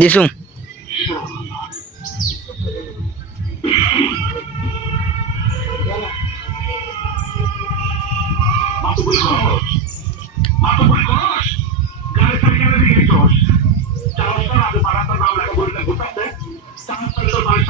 Disum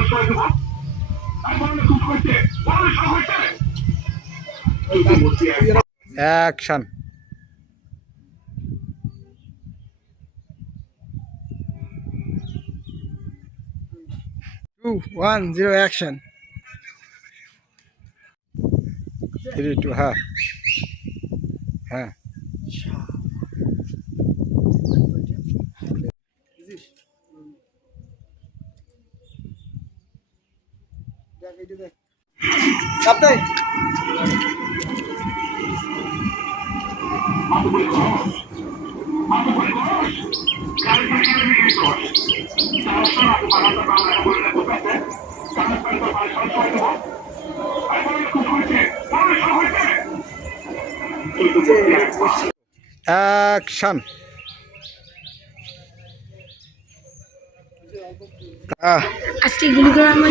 দিছু action two one zero action three two হ্যাঁ। হ্যাঁ। সাপ্তাহে অ্যাকশন। আজকে গুলি করে আমার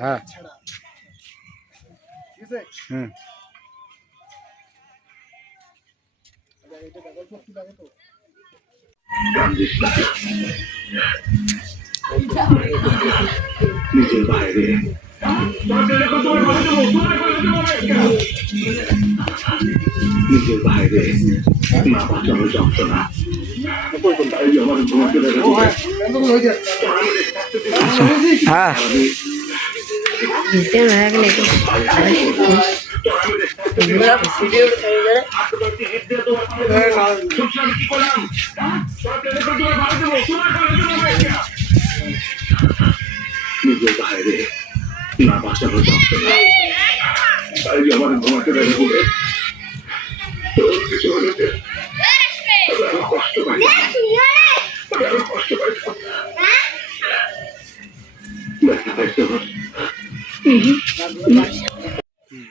হ্যাঁ। হুম। নিজের বাইরে নিজের না বাঁচানো যন্ত্রণা। হ্যাঁ. নিজের না তোর কিছু হলে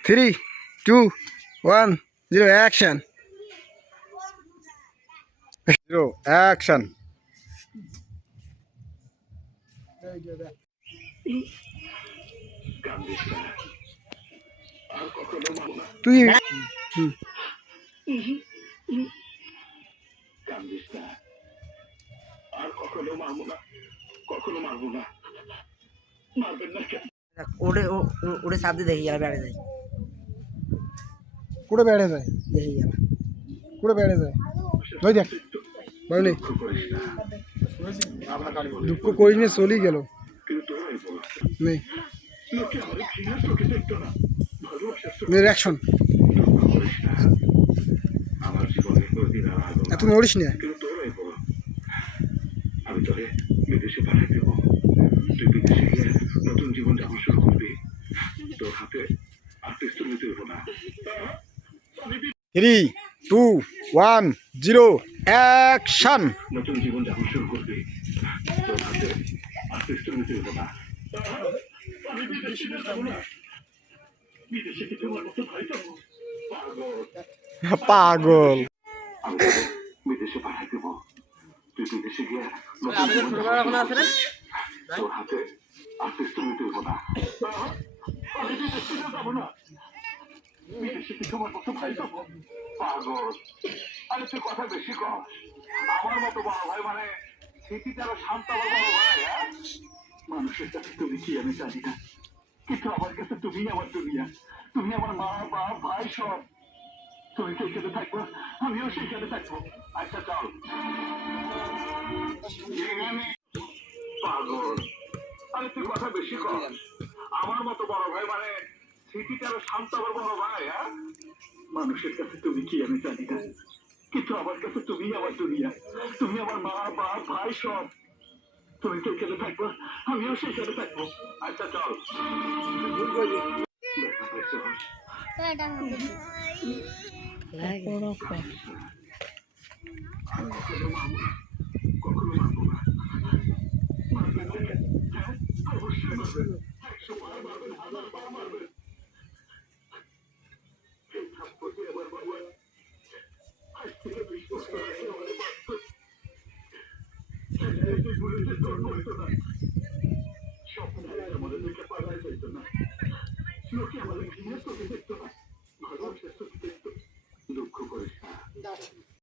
three two one zero action zero action তুই আর কখনো মারবো না কখনো মারবো না মারবেন না ওরে ও- ও- ওরে সাথে দেখি গেল বেড়ে যায়। কুড়ে বেড়ে যায়। দেখি গেল। কুড়ে বেড়ে যায়। ওই দেখ বাবলি দুঃখ করিস নি চলেই গেল। নেই। এত নড়িস না কিন্তু তোরাই বল আমি তোরে বিদেশে দেবো তুই বিদেশে গিয়ে নতুন জীবন যাপন শুরু করবি তোর হাতে আর পিস্তল নিতে দেবো না three two one zero action নতুন জীবন শুরু করবি। তোর হাতে আর নিতে না পাগল। বিদেশে দেবো তুই বিদেশে গিয়ে। তোর হাতে আর নিতে না আমি বিদেশে যাব না বিদেশে কি তোমার মতো ভাই পাগল আরে তুই কথা বেশি কর আমার মতো বড় ভাই মানে স্মৃতিতে আরও শান্ত বড় ভাই? মানুষের কাছে তুমি কি আমি জানি না কিন্তু আমার কাছে তুমি আমার দুনিয়া তুমি আমার মা বাপ ভাই সব তুমি সেইখানে থাকব আমিও সেইখানে থাকব আচ্ছা চল পাগল আরে তুই কথা বেশি কর আমার মতো বড় ভাই মানে স্মৃতিটা আরও শান্ত আমার বড় ভাই হ্যাঁ? মানুষের কাছে তুমি কি আমি জানি না। কিন্তু আমার কাছে তুমি আমার দুনিয়া। তুমি আমার মা বাপ ভাই সব। তুমি তো এখানে থাকব আমিও সেখানে থাকব। আচ্ছা চল। হ্যাঁ অবশ্যই মারবেন একশো বার মারবেন হাজার বার মারবেন আমাদের দিকে পালায় যাইতো না লোকে আমাদের ঘৃণা চোখে দেখতো না ভালোবাসার